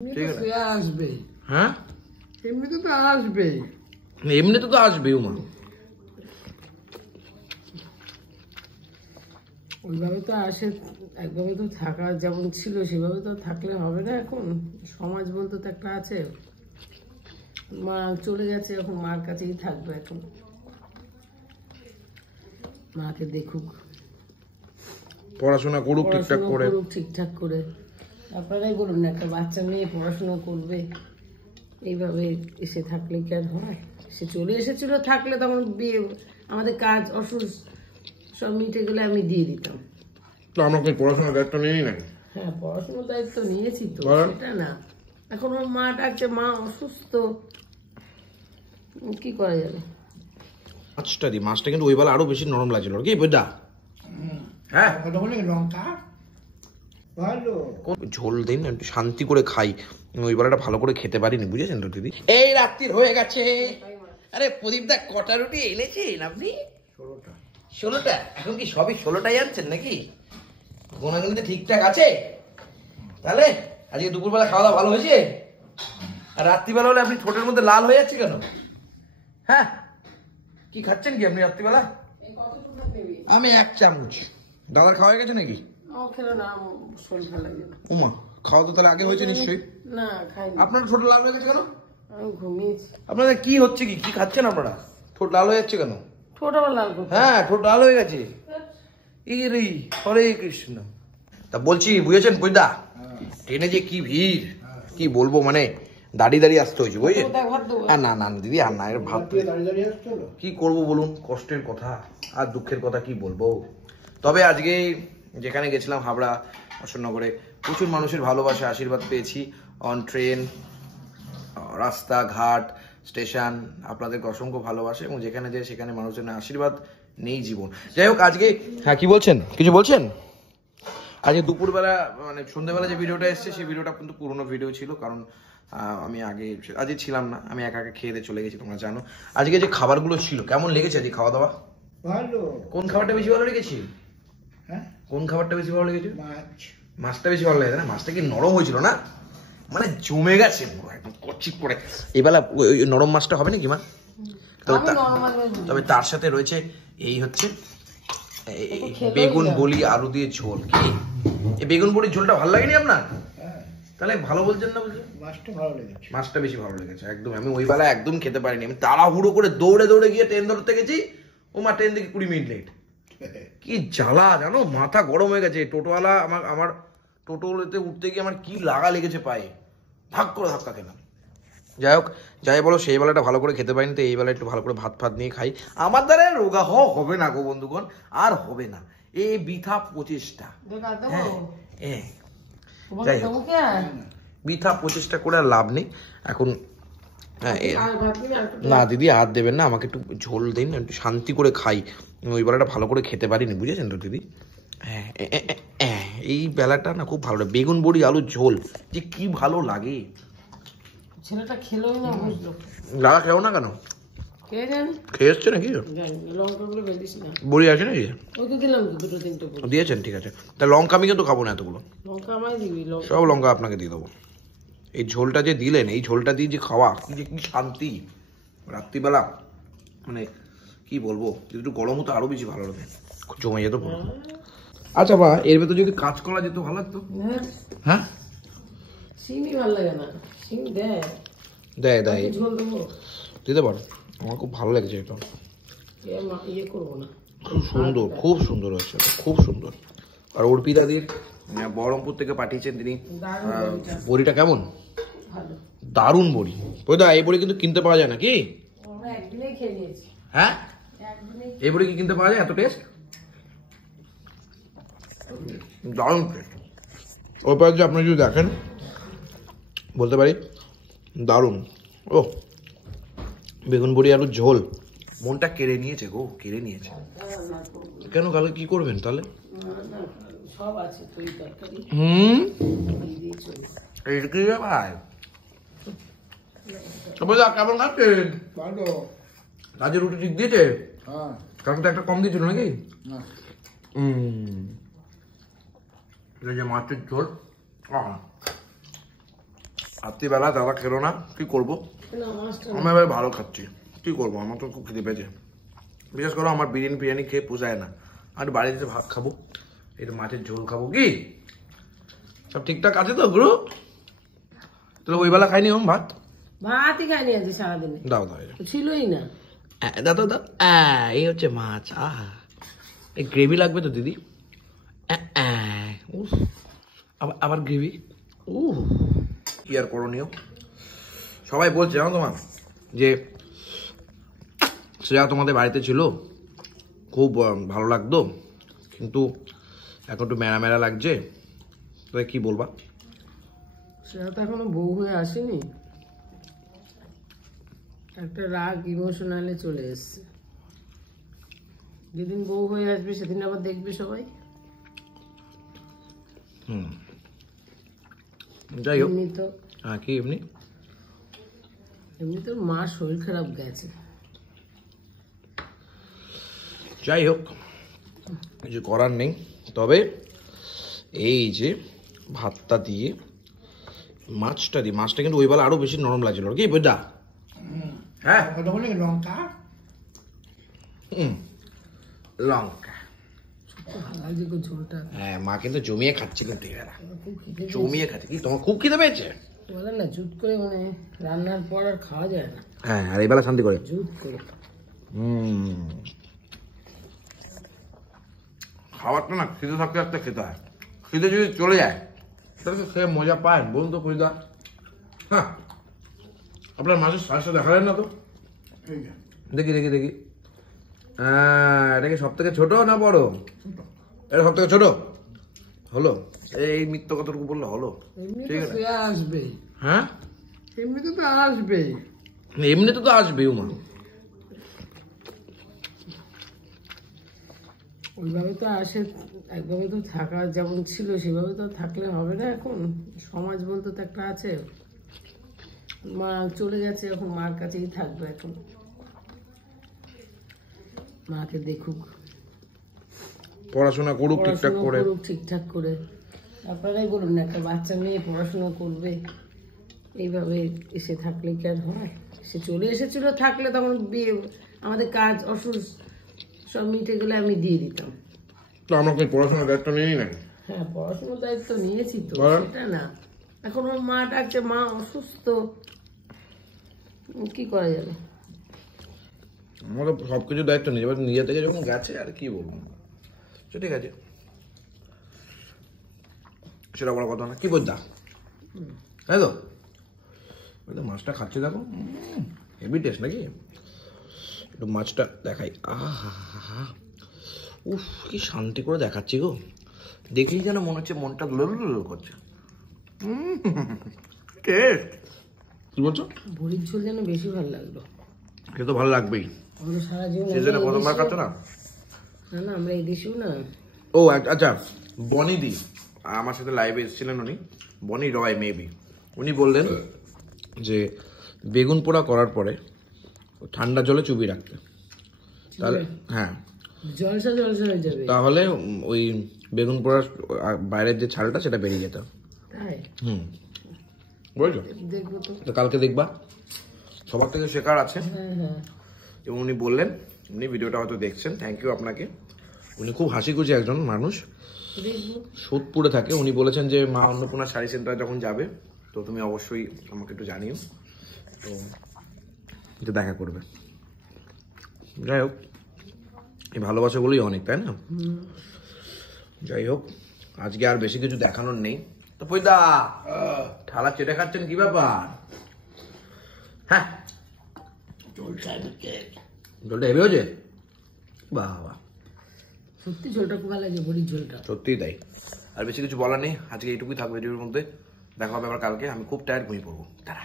আসবে। হ্যাঁ এমনিতে তো আসবে, এমনিতে তো আসবে উমা। ওইভাবে তো আসে, একভাবে তো থাকা যেমন ছিল সেভাবে তো থাকলে হবে না। এখন সমাজ বলতে তো একটা আছে, মা চলে গেছে, এখন মার কাছেই থাকবে। এখন মাকে দেখুক, পড়াশোনা করুক ঠিকঠাক করে, ঠিকঠাক করে। আপনারাই বলুন, একটা বাচ্চা মেয়ে পড়াশোনা করবে, এইভাবে এসে থাকলে কি আর হয়? সে চলে এসেছিল, থাকলে তখন বিয়ে, আমাদের কাজ অসুস্থ সব মিটে গেলে আমি দিয়ে দিতাম। তো আমাকে পড়াশোনার দায়িত্ব নিয়েই না। হ্যাঁ, পড়াশোনার দায়িত্ব নিয়েছি তো, সেটা না। এখন ওর মা ডাকছে, মা অসুস্থ, কি করা যাবে? মাছটা দি, মাছটা কিন্তু ওই বেলা আরো বেশি নরম লাগছিল কি বুঝা? হ্যাঁ, লঙ্কা ভালো, ঝোল দিন একটু শান্তি করে খাই। ওই বেলাটা ভালো করে খেতে পারিনি, বুঝেছেন তো দিদি? এই রাত্রির হয়ে গেছে। আরে প্রদীপ দা, কটা রুটি এনেছেন আপনি? 16টা। এখন কি সবই 16টাই আনছেন নাকি? গোনাগুনিতে ঠিকঠাক আছে? তাহলে আজকে দুপুরবেলা খাওয়া দাওয়া ভালো হয়েছে? আর রাত্রিবেলা হলে আপনি ঠোঁটের মধ্যে লাল হয়ে যাচ্ছে কেন? হ্যাঁ, কি খাচ্ছেন কি আপনি রাত্রিবেলা? আমি 1 চামচ। দাদার খাওয়া হয়ে গেছে নাকি? উমা, খাওয়া তো তাহলে আগে হয়েছে নিশ্চয়ই। না, খাইনি। আপনার ঠোঁট লাল হয়ে গেছে কেন? আমি ঘুমিয়েছি। আপনাদের কি হচ্ছে, কি খাচ্ছেন আপনারা? ঠোঁট লাল হয়ে যাচ্ছে কেন? ঠোঁট আবার লাল করছে? হ্যাঁ, ঠোঁট লাল হয়ে গেছে। ইরে হরে কৃষ্ণ। তা বলছি, বুঝেছেন পয়দা, ট্রেনে যে কি ভিড়, কি বলবো, মানে দাঁড়িয়ে দাঁড়িয়ে আসতে হয়েছে, বুঝছেন? না না দিদি, আর না, এর ভাত কি করবো বলুন, কষ্টের কথা আর দুঃখের কথা কি বলবো। তবে আজকে যেখানে গেছিলাম, হাবড়া অশোকনগরে, প্রচুর মানুষের ভালোবাসা আশীর্বাদ পেয়েছি। অন ট্রেন, রাস্তাঘাট, স্টেশন, আপনাদেরকে অসংখ্য ভালোবাসে, এবং যেখানে যায় সেখানে মানুষজনের আশীর্বাদ নেই জীবন। যাই হোক, আজকে হ্যাঁ, কি বলছেন, কিছু বলছেন? আজকে দুপুরবেলা, মানে সন্ধ্যেবেলা যে ভিডিওটা এসছে, সেই ভিডিওটা কিন্তু পুরোনো ভিডিও ছিল, কারণ আমি আজকে ছিলাম না, আমি একা একা খেয়ে দিয়ে চলে গেছি, তোমরা জানো। আজকে যে খাবারগুলো ছিল, কেমন লেগেছে আজকে খাওয়া দাওয়া? ভালো। কোন খাবারটা বেশি ভালো লেগেছে? হ্যাঁ, কোন খাবারটা বেশি ভালো লেগেছে? মাছটা বেশি ভালো লেগেছে না? মাছটা কি নরম হয়েছিল না? মানে জমে গেছে পুরো একদম কচিক করে। এবেলা ওই নরম মাছটা হবে নাকি মা? তবে তার সাথে রয়েছে এই হচ্ছে বেগুন বড়ি আলু দিয়ে ঝোল। কি এই বেগুন বড়ির ঝোলটা ভালো লাগেনি আপনার? তাহলে ভালো বলছেন না? বলছেন মাছটা ভালো লেগেছে। মাছটা বেশি ভালো লেগেছে একদম। আমি ওই বেলা একদম খেতে পারিনি, আমি তাড়াহুড়ো করে দৌড়ে দৌড়ে গিয়ে ট্রেন ধরতে গেছি। ও মা, ট্রেন থেকে 20 মিনিট লেট। কি জ্বালা জানো, মাথা গরম হয়ে গেছে। টোটোওয়ালা আমার টোটোতে উঠতে গিয়ে আমার কি লাগা লেগেছে পায়ে, ধাক করে ধাক্কা খেলাম। যাই হোক, যাই বলো, সেই বেলাটা ভালো করে খেতে পারিনি, তো এই বেলা একটু ভালো করে ভাত ফাত নিয়ে খাই। আমার দ্বারা রোগা হবে না গো বন্ধুগণ, আর হবে না। এই বৃথা প্রচেষ্টা, হ্যাঁ, যাই হোক, বৃথা প্রচেষ্টা করে আর লাভ নেই এখন। না দিদি, আর দেবেন না, আমাকে একটু ঝোল দিন, একটু শান্তি করে খাই। ওই বেলাটা ভালো করে খেতে পারিনি, বুঝেছেন তো দিদি? হ্যাঁ, এই বেলাটা না খুব ভালো লাগে। বেগুন বড়ি আলুর ঝোল যে কি ভালো লাগে। ছেলেটা খেলোই না, বুঝলো। দাদা খেও না কেন? খেয়ে এসছে নাকি? বড়ি আছে নাকি? দিয়েছেন, ঠিক আছে। তা লঙ্কা আমি কিন্তু খাবো না এতগুলো, সব লঙ্কা আপনাকে দিয়ে দেবো। এই ঝোলটা যে দিলেন, এই ঝোলটা দিয়ে যে খাওয়া, কি শান্তি রাত্রিবেলা, মানে কি বলবো। যদি একটু গরম হতো আরো বেশি ভালো লাগে, জমে যেত পুরো। আচ্ছা বা, এর ভেতর যদি কাঁচকলা যেত ভালো লাগতো। হ্যাঁ, সিমি ভালো লাগে না, সিমি দেয় দিতে পারো, আমার খুব ভালো লেগেছে এটা। খুব সুন্দর হয়েছে, খুব সুন্দর। আর অর্পিতাদির বহরমপুর থেকে পাঠিয়েছেন তিনি। বড়িটা কেমন? দারুণ বড়ি। ওইদা, এই বড়ি কিন্তু কিনতে পাওয়া যায় নাকি? হ্যাঁ, এই বড়ি কি কিনতে পাওয়া যায়? এত টেস্ট, দারুণ টেস্ট। ওই পাশে যে আপনি যদি দেখেন, বলতে পারি দারুণ। ও, বেগুন বড়ি আলুর ঝোল মনটা কেড়ে নিয়েছে গো, কেড়ে নিয়েছে। কেন, কালকে কি করবেন তাহলে? কেমন খাচ্ছেন? কাজের রুটি ঠিক দিয়েছে? কারণ তো একটা কম দিয়েছিল নাকি? মাছের ঝোল, রাত্রিবেলা দাদা খেলো না, কি করবো? আমি এবার ভালো খাচ্ছি, কি করবো? আমার তো খুব খিদে পেয়েছে। বিশেষ করে আমার বিরিয়ানি খেয়ে পোষায় না। আর বাড়িতে ভাত খাবো, একটু মাছের ঝোল খাবো। কি সব ঠিকঠাক আছে তো গুরু? তাহলে ওই বেলা খাইনি ভাত? ভাতই খাইনি আজ সারাদিনে। দাও দাও, ছিলই না। দাদা দাও, এই হচ্ছে মাছ। এই গ্রেভি লাগবে তো দিদি? আবার গ্রেভি। কি আর করণীয়? সবাই বলছে জানো তোমার যে শ্রেয়া তোমাদের বাড়িতে ছিল, খুব ভালো লাগতো, কিন্তু এখন একটু মেরা মেরা লাগছে। তাই কি বলবা? শ্রেয়া তো এখনো বউ হয়ে আসেনি, একটা রাগ ইমোশনালে চলে এসছে। যেদিন বউ হয়ে আসবে সেদিন আবার দেখবে সবাই। যাই হোক। এমনি তো কি এমনি তো মা শরীর খারাপ গেছে। যাই হোক, কিছু করার নেই। তবে এই যে ভাতটা দিয়ে মাছটা কিন্তু ওই বেলা আরো বেশি নরম লাগছিল কি বুঝা? হ্যাঁ, লঙ্কা ভালো লাগছে গো ঝোলটা। হ্যাঁ, মা কিন্তু জমিয়ে খাচ্ছে, কিন্তু জমিয়ে খাচ্ছে। কি তোমার খুব খিদে পেয়েছে? বলে না জুত করে, মানে রান্নার পর আর খাওয়া যায় না। হ্যাঁ, আর এই বেলা শান্তি করে জুত করে। খাবারটা না খিদে থাকতে থাকতে খেতে হয়। খিদে যদি চলে যায় তাহলে খেয়ে মজা পায় বলুন তো খুঁজা। হ্যাঁ, আপনার মাছের স্বাস্থ্য দেখালেন না তো? দেখি দেখি দেখি। এটা কি সব থেকে ছোট না বড়? এটা সব থেকে ছোট হলো। এই মিথ্য কতটুকু বললে হলো? ঠিক আছে, আসবে। হ্যাঁ, এমনিতে তো আসবে, এমনিতে তো আসবে। উমা ওইভাবে তো আসে, একভাবে তো থাকা যেমন ছিল সেভাবে তো থাকলে হবে না। এখন সমাজ বলতে তো একটা আছে। মা চলে গেছে, এখন মার কাছেই থাকবে। এখন মাকে দেখুক, পড়াশোনা করুক ঠিকঠাক করে। আপনারাই বলুন না, একটা বাচ্চা মেয়ে পড়াশোনা করবে, এইভাবে এসে থাকলে কি আর হয়? সে চলে এসেছিল, থাকলে তখন বিয়ে, আমাদের কাজ অসুস্থ সব মিটে গেলে আমি দিয়ে দিতাম। তো আমাকে পড়াশোনার দায়িত্ব নিয়েই না। হ্যাঁ, পড়াশোনার দায়িত্ব নিয়েছি তো, সেটা না। এখন ওর মা ডাকছে, মা অসুস্থ, কি করা যাবে? আমাকে সবকিছু দায়িত্ব নিয়ে যাবে, নিজে থেকে যখন গেছে আর কি বলবো। ঠিক আছে, সেটা বড় কথা না। কি বলতা? তাই তো মাছটা খাচ্ছে, দেখো হেভি টেস্ট নাকি? একটু মাছটা দেখাই। উফ, কি শান্তি করে দেখাচ্ছি গো। দেখলেই যেন মনে হচ্ছে মনটা লুল করছে। টেস্ট। কি বলছো? বড়ির ঝোল যেন বেশি ভালো লাগলো। সে তো ভালো লাগবেই, আমরা সারা জীবন সিজনে প্রথমবার খাচ্ছ না? না, আমরা এই দেশেও না। ও আচ্ছা, বনি দি আমার সাথে লাইভে এসেছিলেন, উনি বনি রয় মেবি। উনি বললেন যে বেগুন পোড়া করার পরে ঠান্ডা জলে চুবিয়ে রাখতে, তাহলে হ্যাঁ জলসা হয়ে যাবে। তাহলে ওই বেগুন পোড়ার বাইরের যে ছালটা সেটা বেরিয়ে যেত। তাই? বুঝলো? দেখবো তো কালকে দেখবা, সবার থেকে শেখার আছে। হ্যাঁ। এবং উনি বললেন, উনি ভিডিওটা হয়তো দেখছেন, থ্যাংক ইউ আপনাকে। উনি খুব হাসি খুশি একজন মানুষ, সোদপুরে থাকে। উনি বলেছেন যে মা অন্নপূর্ণা শাড়ি সেন্টারে যখন যাবে তো তুমি অবশ্যই আমাকে একটু জানিও, তো এটা দেখা করবে। যাই হোক, এই ভালোবাসাগুলোই অনেক, তাই না? যাই হোক, আজকে আর বেশি কিছু দেখানোর নেই। তো পয়দা ঠালা চেটে খাচ্ছেন, কি ব্যাপার? হ্যাঁ, জলটা হেভি হয়েছে। বাবা, সত্যি ঝোলটা খুব ভালো লাগে, বড়ির ঝোলটা সত্যিই তাই। আর বেশি কিছু বলার নেই, আজকে এইটুকুই থাকবে ভিডিওর মধ্যে। দেখা হবে আবার কালকে। আমি খুব টায়ার্ড, ঘুমিয়ে পড়বো। তারা